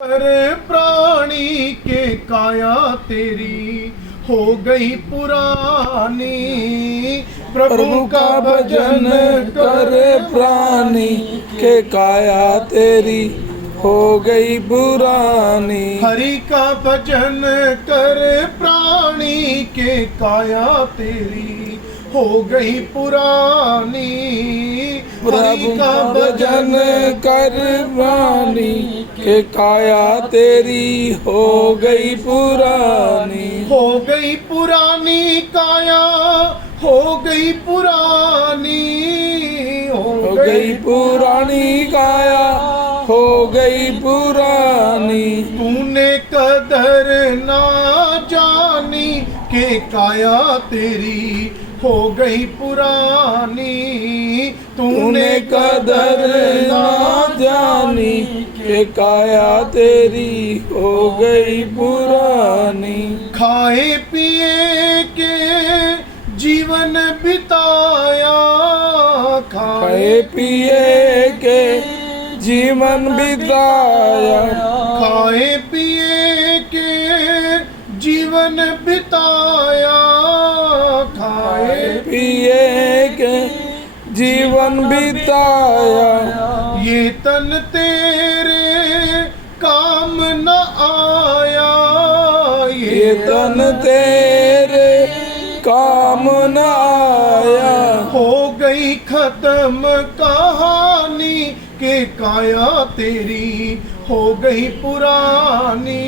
पर प्राणी के काया तेरी हो गई पुरानी। प्रभु का भजन कर प्राणी के काया तेरी हो गई पुरानी। हरि का भजन कर प्राणी के काया तेरी हो गई पुरानी। प्रभु का भजन कर प्राणी के काया तेरी हो गई पुरानी। हो गई पुरानी काया, हो गई पुरानी, हो गई पुरानी काया, हो गई पुरानी। तूने कदर ना जानी के काया तेरी हो गई पुरानी। तूने कदर ना जानी के काया तेरी हो गई पुरानी। खाए पिए के जीवन बिताया, खाए पिए के जीवन बिताया। खाए पिए के जीवन बिताया। खाए पिए के जीवन बिताया। ये तन तेरे काम न आया। ये तन तेरे काम न आया। हो गई खत्म कहानी के काया तेरी हो गई पुरानी।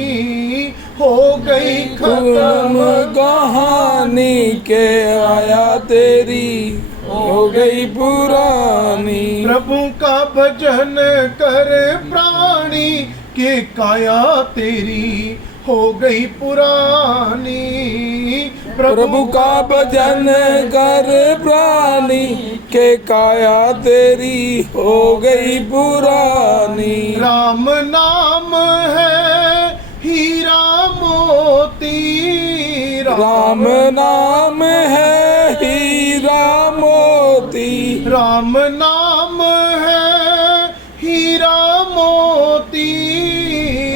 हो गई खत्म कहानी के आया तेरी हो गई पुरानी। प्रभु का भजन कर प्राणी के काया तेरी हो गई पुरानी। प्रभु का भजन कर प्राणी के काया तेरी हो गई पुरानी। राम नाम है हीरा मोती। राम नाम है हीरा मोती। राम नाम है हीरा मोती।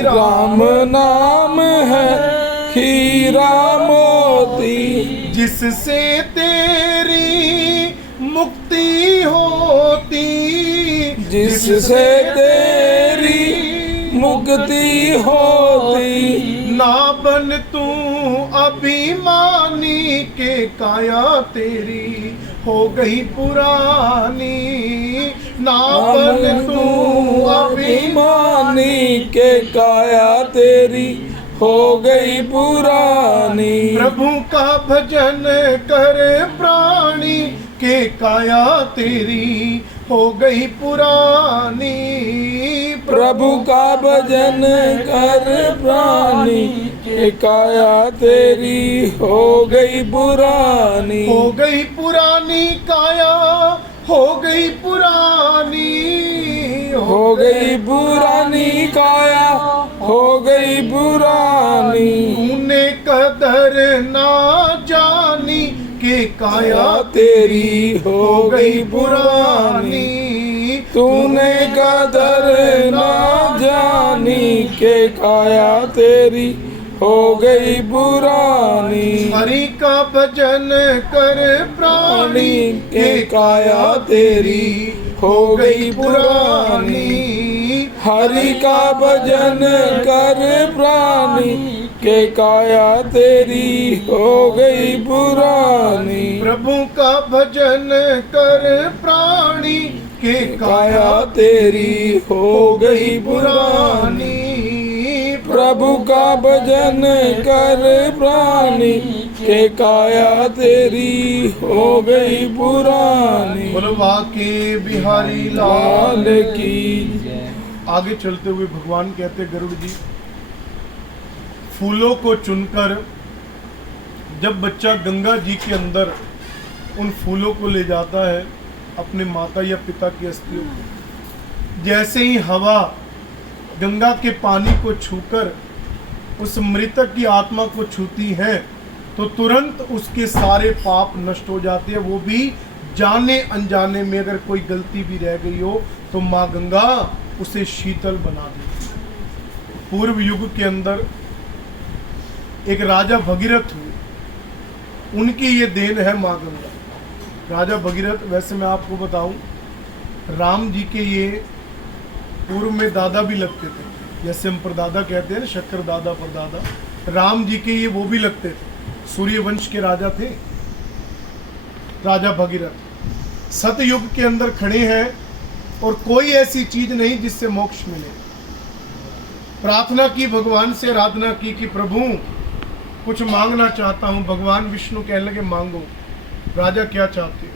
राम नाम है हीरा मोती। जिससे तेरी मुक्ति होती। जिससे तेरी मुक्ति होती। ना बन तू अभिमानी के काया तेरी हो गई पुरानी। ना बन तू अभिमानी के काया तेरी हो गई पुरानी। प्रभु का भजन कर प्राणी के काया तेरी हो गई पुरानी। प्रभु का भजन कर प्राणी के काया तेरी हो गई पुरानी। हो गई पुरानी काया, हो गई पुरानी। हो गई पुरानी काया, हो गई पुरानी। तूने कदर ना जानी के काया तेरी हो गई पुरानी। तूने कदर ना जानी के काया तेरी हो गई पुरानी। हरि का भजन कर प्राणी के काया तेरी हो गई पुरानी। हरि का भजन कर प्राणी के काया तेरी हो गई पुरानी। प्रभु का भजन कर प्राणी के काया तेरी हो गई पुरानी। प्रभु का भजन कर प्राणी के काया तेरी हो गई पुरानी। बोलवा के बिहारी लाल लाल की। आगे चलते हुए भगवान कहते गरुड़ जी, फूलों को चुनकर जब बच्चा गंगा जी के अंदर उन फूलों को ले जाता है अपने माता या पिता की अस्थियों को, जैसे ही हवा गंगा के पानी को छूकर उस मृतक की आत्मा को छूती है तो तुरंत उसके सारे पाप नष्ट हो जाते हैं। वो भी जाने अनजाने में अगर कोई गलती भी रह गई हो तो माँ गंगा उसे शीतल बना देती है। पूर्व युग के अंदर एक राजा भगीरथ हुए, उनकी ये देन है माँ गंगा। राजा भगीरथ, वैसे मैं आपको बताऊं, राम जी के ये पूर्व में दादा भी लगते थे, जैसे हम परदादा कहते हैं ना, शक्कर दादा परदादा, राम जी के ये वो भी लगते थे। सूर्यवंश के राजा थे राजा भगीरथ। सतयुग के अंदर खड़े हैं और कोई ऐसी चीज नहीं जिससे मोक्ष मिले। प्रार्थना की, भगवान से आराधना की कि प्रभु कुछ मांगना चाहता हूं। भगवान विष्णु कहने लगे मांगो। राजा क्या चाहते हो?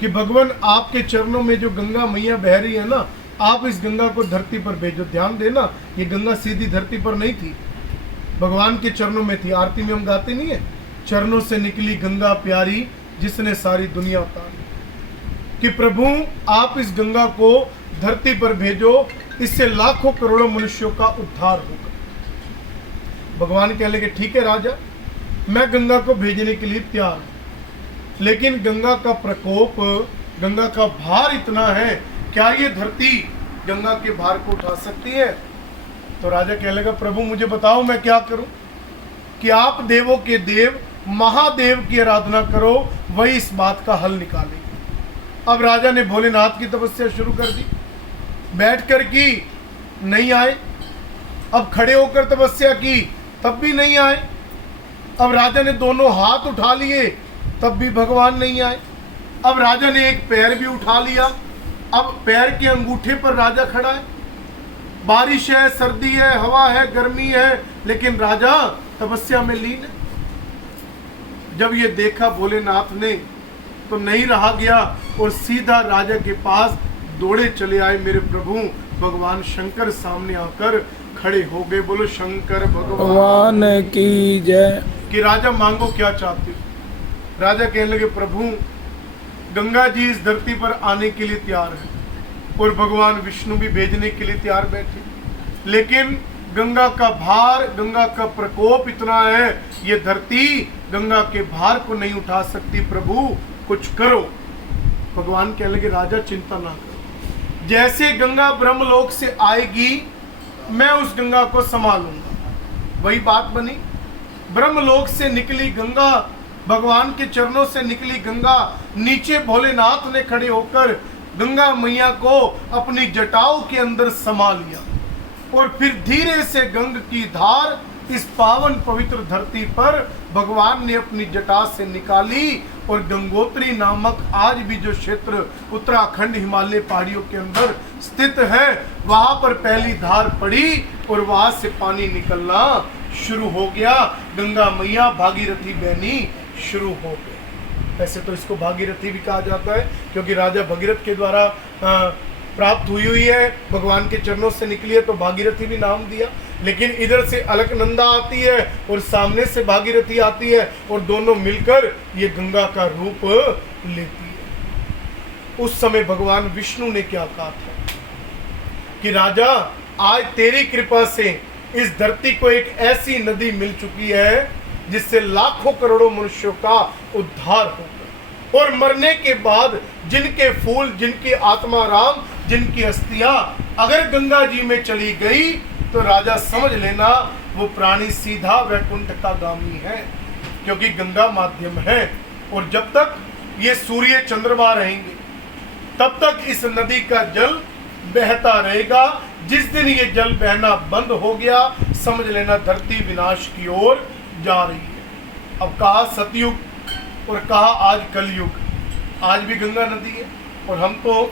कि भगवान आपके चरणों में जो गंगा मैया बह रही है ना, आप इस गंगा को धरती पर भेजो। ध्यान देना, ये गंगा सीधी धरती पर नहीं थी, भगवान के चरणों में थी। आरती में हम गाते नहीं है, चरणों से निकली गंगा प्यारी जिसने सारी दुनिया उतारी। कि प्रभु आप इस गंगा को धरती पर भेजो, इससे लाखों करोड़ों मनुष्यों का उद्धार होगा। भगवान कह लगे ठीक है राजा, मैं गंगा को भेजने के लिए तैयार हूं, लेकिन गंगा का प्रकोप, गंगा का भार इतना है, क्या ये धरती गंगा के भार को उठा सकती है? तो राजा कह लगा प्रभु मुझे बताओ मैं क्या करूं? कि आप देवों के देव महादेव की आराधना करो, वही इस बात का हल निकालेंगे। अब राजा ने भोलेनाथ की तपस्या शुरू कर दी, बैठकर की नहीं आए। अब खड़े होकर तपस्या की तब भी नहीं आए। अब राजा ने दोनों हाथ उठा लिए तब भी भगवान नहीं आए। अब राजा ने एक पैर भी उठा लिया, अब पैर के अंगूठे पर राजा खड़ा है। बारिश है, सर्दी है, हवा है, गर्मी है, लेकिन राजा तपस्या में लीन है। जब ये देखा भोलेनाथ ने तो नहीं रहा गया और सीधा राजा के पास दौड़े चले आए। मेरे प्रभु भगवान शंकर सामने आकर खड़े हो गए। बोलो शंकर भगवान की जय। कि राजा मांगो क्या चाहते हो? राजा कहने लगे प्रभु गंगा जी इस धरती पर आने के लिए तैयार है और भगवान विष्णु भी भेजने के लिए तैयार बैठे, लेकिन गंगा का भार, गंगा का प्रकोप इतना है, ये धरती गंगा के भार को नहीं उठा सकती। प्रभु कुछ करो। भगवान कहने लगे राजा चिंता ना करो, जैसे गंगा ब्रह्मलोक से आएगी मैं उस गंगा को संभालूंगा। वही बात बनी, ब्रह्मलोक से निकली गंगा, भगवान के चरणों से निकली गंगा, नीचे भोलेनाथ ने खड़े होकर गंगा मैया को अपनी जटाओं के अंदर समा लिया और फिर धीरे से गंग की धार इस पावन पवित्र धरती पर भगवान ने अपनी जटा से निकाली और गंगोत्री नामक आज भी जो क्षेत्र उत्तराखंड हिमालय पहाड़ियों के अंदर स्थित है, वहां पर पहली धार पड़ी और वहां से पानी निकलना शुरू हो गया। गंगा मैया भागीरथी बहनी शुरू हो गई। वैसे तो इसको भागीरथी भी कहा जाता है क्योंकि राजा भगीरथ के द्वारा प्राप्त हुई है, भगवान के चरणों से निकली है तो भागीरथी भी नाम दिया। लेकिन इधर से अलकनंदा आती है और सामने से भागीरथी आती है और दोनों मिलकर ये गंगा का रूप लेती है। उस समय भगवान विष्णु ने क्या कहा था कि राजा आज तेरी कृपा से इस धरती को एक ऐसी नदी मिल चुकी है जिससे लाखों करोड़ों मनुष्यों का उद्धार होगा और मरने के बाद जिनके फूल, जिनकी आत्मा राम, जिनकी अस्थियां अगर गंगा जी में चली गई तो राजा समझ लेना वो प्राणी सीधा वैकुंठ का गामी है, क्योंकि गंगा माध्यम है। और जब तक ये सूर्य चंद्रमा रहेंगे तब तक इस नदी का जल बहता रहेगा। जिस दिन ये जल बहना बंद हो गया समझ लेना धरती विनाश की ओर जा रही है। अब कहा सतयुग और कहा आज कलयुग, आज भी गंगा नदी है और हम तो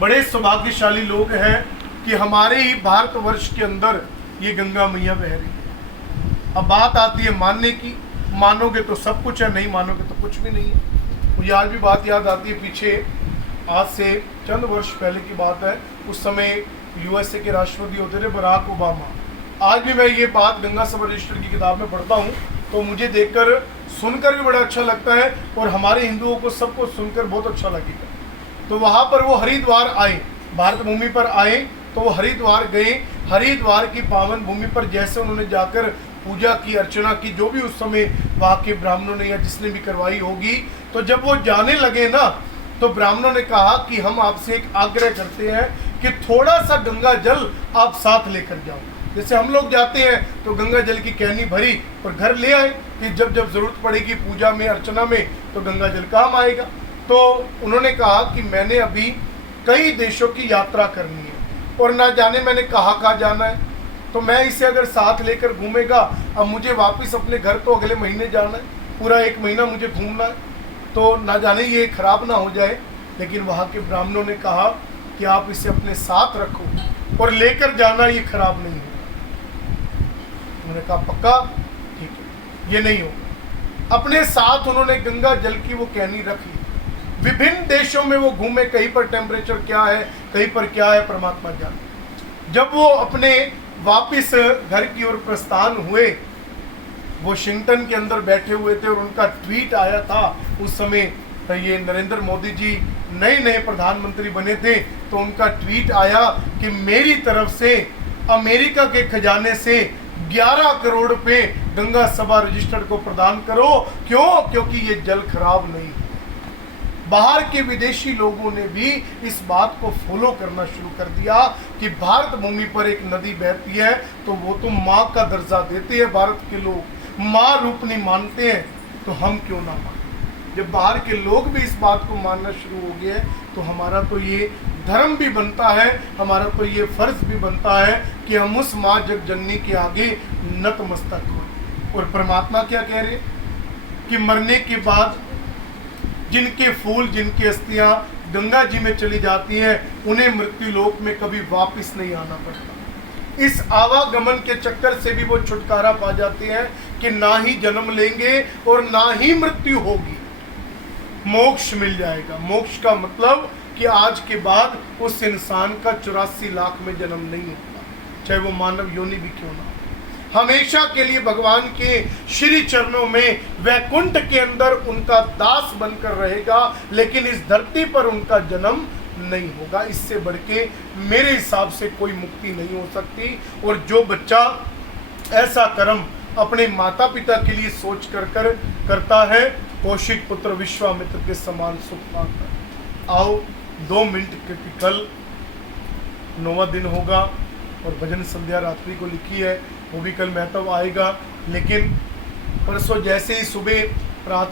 बड़े सौभाग्यशाली लोग हैं कि हमारे ही भारतवर्ष के अंदर ये गंगा मैया बह रही है। अब बात आती है मानने की, मानोगे तो सब कुछ है, नहीं मानोगे तो कुछ भी नहीं है। मुझे आज भी बात याद आती है, पीछे आज से चंद वर्ष पहले की बात है, उस समय यूएसए के राष्ट्रपति होते थे बराक ओबामा। आज भी मैं ये बात गंगा सभा रजिस्टर की किताब में पढ़ता हूँ तो मुझे देखकर सुनकर भी बड़ा अच्छा लगता है और हमारे हिंदुओं को सबको सुनकर बहुत अच्छा लगेगा। तो वहाँ पर वो हरिद्वार आए, भारत भूमि पर आए तो वो हरिद्वार गए। हरिद्वार की पावन भूमि पर जैसे उन्होंने जाकर पूजा की, अर्चना की, जो भी उस समय वहाँ के ब्राह्मणों ने या जिसने भी करवाई होगी, तो जब वो जाने लगे ना तो ब्राह्मणों ने कहा कि हम आपसे एक आग्रह करते हैं कि थोड़ा सा गंगा जल आप साथ लेकर जाओ। जैसे हम लोग जाते हैं तो गंगा जल की कैनी भरी और घर ले आए कि जब जब जरूरत पड़ेगी पूजा में अर्चना में तो गंगा जल काम आएगा। तो उन्होंने कहा कि मैंने अभी कई देशों की यात्रा करनी है और ना जाने मैंने कहाँ जाना है, तो मैं इसे अगर साथ लेकर घूमेगा, अब मुझे वापस अपने घर तो अगले महीने जाना है, पूरा 1 महीना मुझे घूमना है, तो ना जाने ये खराब ना हो जाए। लेकिन वहाँ के ब्राह्मणों ने कहा कि आप इसे अपने साथ रखो और लेकर जाना, ये खराब नहीं होगा। उन्होंने कहा पक्का, ठीक है, ये नहीं होगा। अपने साथ उन्होंने गंगा जल की वो कैनी रख ली। विभिन्न देशों में वो घूमे, कहीं पर टेम्परेचर क्या है, कहीं पर क्या है, परमात्मा जाने। जब वो अपने वापिस घर की ओर प्रस्थान हुए, वॉशिंगटन के अंदर बैठे हुए थे और उनका ट्वीट आया था। उस समय ये नरेंद्र मोदी जी नए प्रधानमंत्री बने थे, तो उनका ट्वीट आया कि मेरी तरफ से अमेरिका के खजाने से 11 करोड़ रुपए गंगा सभा रजिस्टर्ड को प्रदान करो। क्यों? क्योंकि ये जल खराब नहीं है। बाहर के विदेशी लोगों ने भी इस बात को फॉलो करना शुरू कर दिया कि भारत भूमि पर एक नदी बहती है तो वो तो माँ का दर्जा देते हैं भारत के लोग, माँ रूपनी मानते हैं, तो हम क्यों ना माने। जब बाहर के लोग भी इस बात को मानना शुरू हो गए तो हमारा तो ये धर्म भी बनता है, हमारा तो ये फर्ज भी बनता है कि हम उस माँ जग जननी के आगे नतमस्तक हो। और परमात्मा क्या कह रहे कि मरने के बाद जिनके फूल, जिनकी अस्थियां गंगा जी में चली जाती हैं, उन्हें मृत्यु लोक में कभी वापस नहीं आना पड़ता। इस आवागमन के चक्कर से भी वो छुटकारा पा जाते हैं कि ना ही जन्म लेंगे और ना ही मृत्यु होगी, मोक्ष मिल जाएगा। मोक्ष का मतलब कि आज के बाद उस इंसान का 84 लाख में जन्म नहीं होता, चाहे वो मानव योनि भी क्यों ना हो। हमेशा के लिए भगवान के श्री चरणों में वैकुंठ के अंदर उनका दास बनकर रहेगा, लेकिन इस धरती पर उनका जन्म नहीं होगा। इससे बढ़ के मेरे हिसाब से कोई मुक्ति नहीं हो सकती। और जो बच्चा ऐसा कर्म अपने माता पिता के लिए सोच कर करता है, कौशिक पुत्र विश्वामित्र के समान सुख पाता है। आओ 2 मिनट क्योंकि कल 9वां दिन होगा और भजन संध्या रात्रि को लिखी है, वो भी कल महत्व आएगा। लेकिन परसों जैसे ही सुबह प्रातः